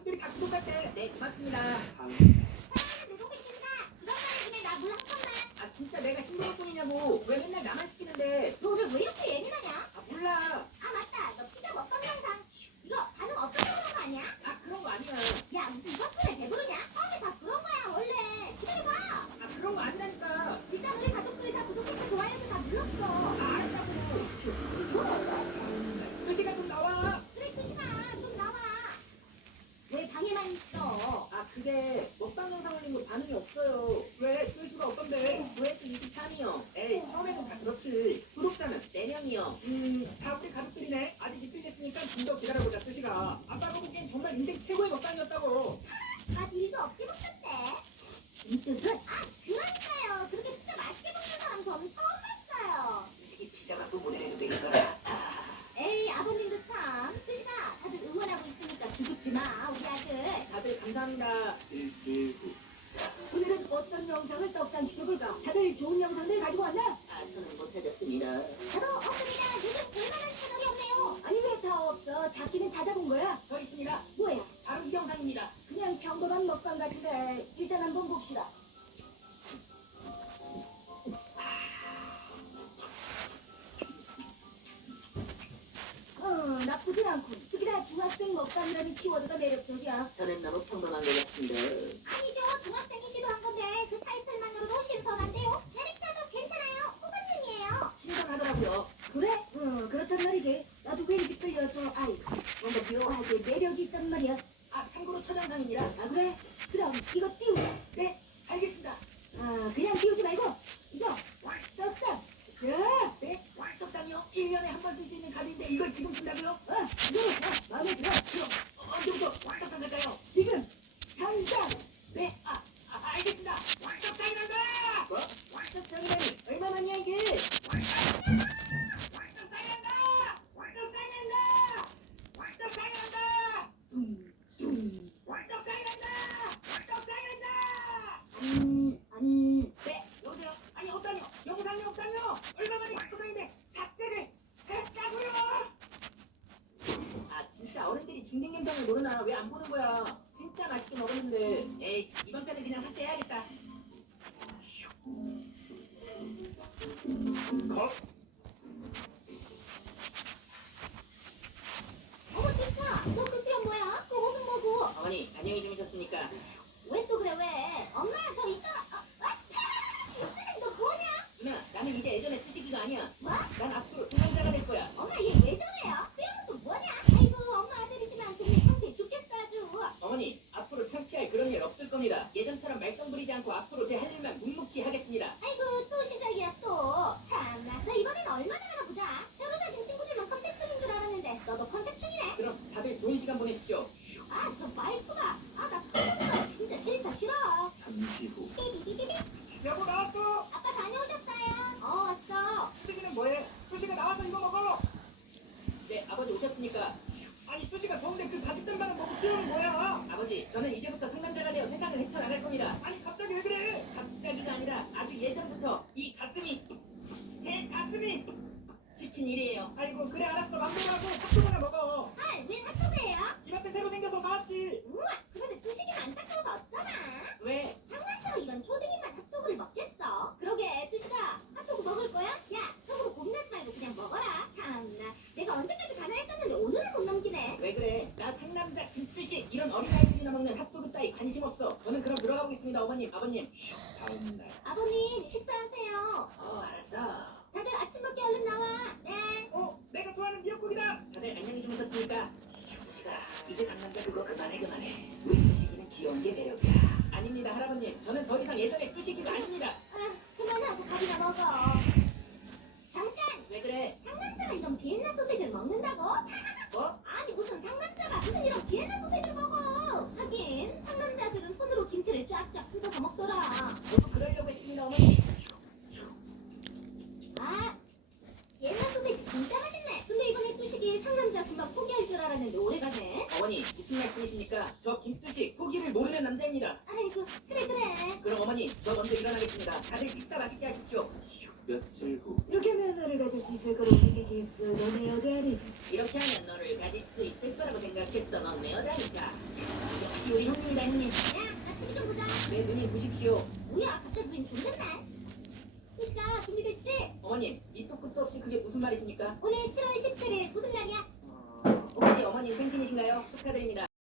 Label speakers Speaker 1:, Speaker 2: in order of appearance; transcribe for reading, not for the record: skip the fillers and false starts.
Speaker 1: 가족들이 다 구독할게. 네, 고맙습니다.
Speaker 2: 사랑하는 내 동생 규식아, 주방장님 김에 나 물 한 컵만.
Speaker 1: 아, 진짜 내가 신경을 뿐이냐고. 왜 맨날 나만 시키는데.
Speaker 2: 너 오늘 왜 이렇게 예민하냐?
Speaker 1: 아, 몰라.
Speaker 2: 아 맞다, 너 피자 먹방 영상 이거 반응 없어서 그런 거 아니야?
Speaker 1: 아, 그런 거 아니야.
Speaker 2: 야 무슨 섭섭해 배부르냐? 처음에 다 그런 거야 원래. 기다려봐.
Speaker 1: 아, 그런 거 아니라니까.
Speaker 2: 일단 우리 가족들이 다 구독했고 좋아요도 다 눌렀어.
Speaker 1: 아, 알았다고.
Speaker 2: 좋아.
Speaker 1: 두시가 좀 나와.
Speaker 2: 그래 규식아 좀 나와. 왜 방에만 있어?
Speaker 1: 아, 그게 먹방 영상 올린 거 반응이 없어요. 왜? 조회수가 어떤데? 조회수 23이요. 에이, 처음에는 다 그렇지. 구독자는 4명이요. 다 우리 가족들이네. 아직 이틀 됐으니까 좀 더 기다려보자, 두시가. 아빠가 보기엔 정말 인생 최고의 먹방이었다고.
Speaker 2: 아 일도 없게 먹었대. 이 뜻은 그러니까요. 그렇게 피자 맛있게 먹는 사람 저는 처음 봤어요.
Speaker 1: 두식이 피자 갖고 모델해도 되겠더라.
Speaker 2: 에이 아버님도 참. 규식아 다들 응원하고 있으니까 기죽지 마 우리 아들.
Speaker 1: 다들 감사합니다. 일주일 후.
Speaker 3: 오늘은 어떤 영상을 떡상시켜볼까? 다들 좋은 영상들 가지고 왔나?
Speaker 1: 아, 저는 못 찾았습니다.
Speaker 2: 저도 없습니다. 요즘 볼만한 채널이 없네요.
Speaker 3: 아니 왜 다 없어? 찾기는 찾아본 거야?
Speaker 1: 저 있습니다.
Speaker 3: 뭐야?
Speaker 1: 바로 이 영상입니다.
Speaker 3: 그냥 평범한 먹방 같은데 일단 한번 봅시다. 나쁘진 않군. 특히나 중학생 먹방이라는 키워드가 매력적이야.
Speaker 1: 저는 너무 평범한 것 같습니다.
Speaker 2: 아니죠. 중학생이 시도한 건데 그 타이틀만으로도 신선한데요. 캐릭터도 괜찮아요. 호감님이에요.
Speaker 1: 신선하더라고요.
Speaker 3: 그래? 그렇단 말이지. 나도 왠지 끌려 저 아이. 뭔가 묘하게 매력이 있단 말이야.
Speaker 1: 아, 참고로 첫 영상입니다.
Speaker 3: 아 그래? 그럼 이거 띄우자.
Speaker 1: 네, 알겠습니다.
Speaker 3: 그냥 띄우지 말고 이거 떡상. 자,
Speaker 1: 네, 떡상이요? 1년에 한 번 쓸 수 있는 카드인데 이걸 지금 쓴다고요?
Speaker 3: 이거 마음에 들어.
Speaker 1: 그럼 언제부터 떡상 갈까요?
Speaker 3: 지금 당장.
Speaker 1: 네, 알겠습니다. 떡상이란다! 뭐? 떡상이라니 얼마만이야 이게? 떡상이란다! 떡상이란다! 떡상이란다! 둥둥 떡상이란다! 떡상이란다! 네, 여보세요? 아니 없다뇨? 영상이 없다뇨? 얼마만에 떡상인데 삭제를 했다고요? 아, 진짜 어른들이 중딩 감성을 모르나? 왜 안 보는 거야? 진짜 맛있게 먹었는데. 에이, 이번 편은 그냥 삭제해야겠다. 컷.
Speaker 2: 어머 규식아 너 그 수염 뭐야? 그 옷은 뭐고?
Speaker 1: 어머니, 안녕히 주무셨습니까?
Speaker 2: 왜 또 그래 왜? 엄마 저 이따 규식 너 뭐냐?
Speaker 1: 누나, 나는 이제 예전의 뜨시기가 아니야.
Speaker 2: 뭐?
Speaker 1: 난 앞으로 상남자가 될 거야.
Speaker 2: 엄마 얘 왜 저래요? 수염은 또 뭐냐? 아이고 엄마 아들이지만 동네 창피해 죽겠어 아주.
Speaker 1: 어머니, 앞으로 창피할 그런 일 없을 겁니다. 예전처럼 말썽 부리지 않고 앞으로 제 할 일만 묵묵히 하겠습니다.
Speaker 2: 아이고 또 시작이야 또. 참나 나 이번엔 얼마나 하나 보자. 새로 사귄 친구들만 컨셉충인 줄 알았는데 너도 컨셉충이네.
Speaker 1: 그럼 다들 좋은 시간 보내십시오.
Speaker 2: 아 저 마이크가 나 터졌어. 진짜 싫다 싫어.
Speaker 1: 잠시 후.
Speaker 2: 삐비비비비.
Speaker 1: 여보, 나왔어.
Speaker 2: 아빠 다녀오셨어요? 왔어.
Speaker 1: 뚜시기는 뭐해? 뚜시가 나와서 이거 먹어. 네, 아버지 오셨습니까? 아니, 뚜시가 더운데 그 가죽 잠바는 먹고 수영은 뭐야? 아버지, 저는 이제부터 상남자가 되어 세상을 헤쳐나갈 겁니다. 아니, 갑자기 왜 그래? 갑자기가 아니라 아주 예전부터 이 가슴이, 제 가슴이 시킨 일이에요. 아이고, 그래, 알았어. 맘대로 하고 핫도그나 먹어.
Speaker 2: 웬 핫도그예요?
Speaker 1: 집 앞에 새로 생겨서 사왔지.
Speaker 2: 우와 그런데 뚜식이는 안타까워서 어쩌나.
Speaker 1: 왜?
Speaker 2: 상남자가 이런 초딩인만 핫도그를 먹겠어? 그러게 뚜식아 핫도그 먹을 거야? 야 속으로 고민하지 말고 그냥 먹어라. 참나 내가 언제까지 가난했었는데 오늘은 못 넘기네.
Speaker 1: 왜 그래? 나 상남자 김뚜시 이런 어린아이들이나 먹는 핫도그 따위 관심 없어. 저는 그럼 들어가 보겠습니다, 어머님, 아버님. 다음 날.
Speaker 2: 아버님 식사하세요.
Speaker 1: 알았어.
Speaker 2: 다들 아침 먹기 얼른 나와. 네.
Speaker 1: 내가 좋아하는 미역국이다. 다들 안녕히 주무셨습니까? 두시가 이제 상남자 그거 그만해. 우리 두식이는 귀여운 게 매력이야. 아닙니다, 할아버님. 저는 더 이상 예전의 두식이가 아닙니다.
Speaker 2: 그만하고 밥이나 먹어. 잠깐.
Speaker 1: 왜 그래?
Speaker 2: 상남자가 이런 비엔나 소세지를 먹는다고?
Speaker 1: 뭐?
Speaker 2: 아니 무슨 상남자가 무슨 이런 비엔나 소세지를 먹어. 하긴 상남자들은 손으로 김치를 쫙쫙 뜯어서 먹더라.
Speaker 1: 저도 그러려고 했습니다, 어머니.
Speaker 2: 비엔나 소세지 진짜 맛있네. 근데 이번에 뚜식이 상남자 금방 포기할 줄 알았는데 오래가네.
Speaker 1: 어머니, 무슨 말씀이십니까? 저 김뚜식 포기를 모르는 남자입니다.
Speaker 2: 아이고 그래.
Speaker 1: 그럼 어머니, 저 먼저 일어나겠습니다. 다들 식사 맛있게 하십시오. 며칠 후.
Speaker 3: 이렇게 면허를 가질 수 있을 거라고 생각했어. 너네 여자니?
Speaker 1: 이렇게 하면 너를 가질 수 있을 거라고 생각했어. 넌 내 여자니까. 우리 형님이다 형님.
Speaker 2: 야나 TV 좀 보자.
Speaker 1: 네 누님 보십시오.
Speaker 2: 뭐야 갑자기 웬 존댓말? 토시가 준비됐지?
Speaker 1: 어머님 밑도 끝도 없이 그게 무슨 말이십니까?
Speaker 2: 오늘 7월 17일 무슨 날이야?
Speaker 1: 혹시 어머님 생신이신가요? 축하드립니다.